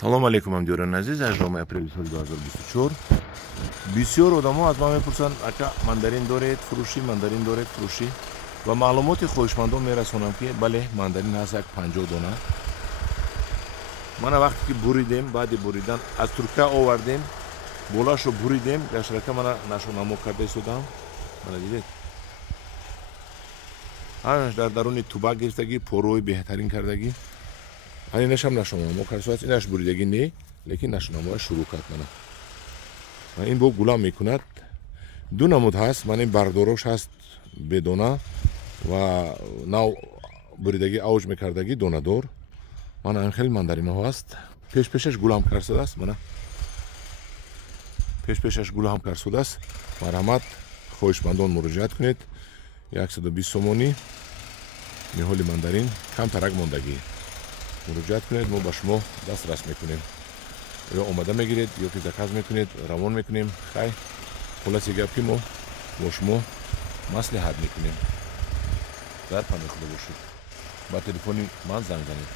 салом алейкум ҳамдиёрони азиз. 18 апрели соли 2024 бисёр одамо аз ман мепурсанд, ака мандарин доред фурӯшӣ, мандарин доред фурӯшӣ ва маълумоти хоҳишмандон мерасонам ки бале мандарин ҳаст як 50 дона. мана вақте ки буридем, баъди буридан аз Туркия овардем, болашро буридем, гашрака мана нашонамо карда истодам. мана дидед, ҳамаш дар даруни тубак гирифтагӣ, порӯи беҳтарин кардагӣ. инашам нашонамо карда, инаш буридагӣ не, лекин нашонамоя шурӯъ кард. мана ин бо гулам мекунад. ду намуд ҳаст, мана ин бардорош ҳаст бедона ва нав буридагӣ авҷ мекардагӣ донадор. мана ин хеле мандариноҳо ҳаст. пешаш гулам кард шудааст. мана пешаш гулам кард шудааст. марҳамат, хоҳишмандон муроҷиат кунед. 120 сомонӣ ниҳоли мандарин, камтарак мондагӣ. муроҷиат кунед, мо ба шумо дастрас мекунем. ё омада мегиред, ё ки заказ мекунед, равон мекунем. хай хулоси гап ки мо бо шумо маслиҳат мекунем. дар паноҳ худо бошед. ба телефони ман занг занед.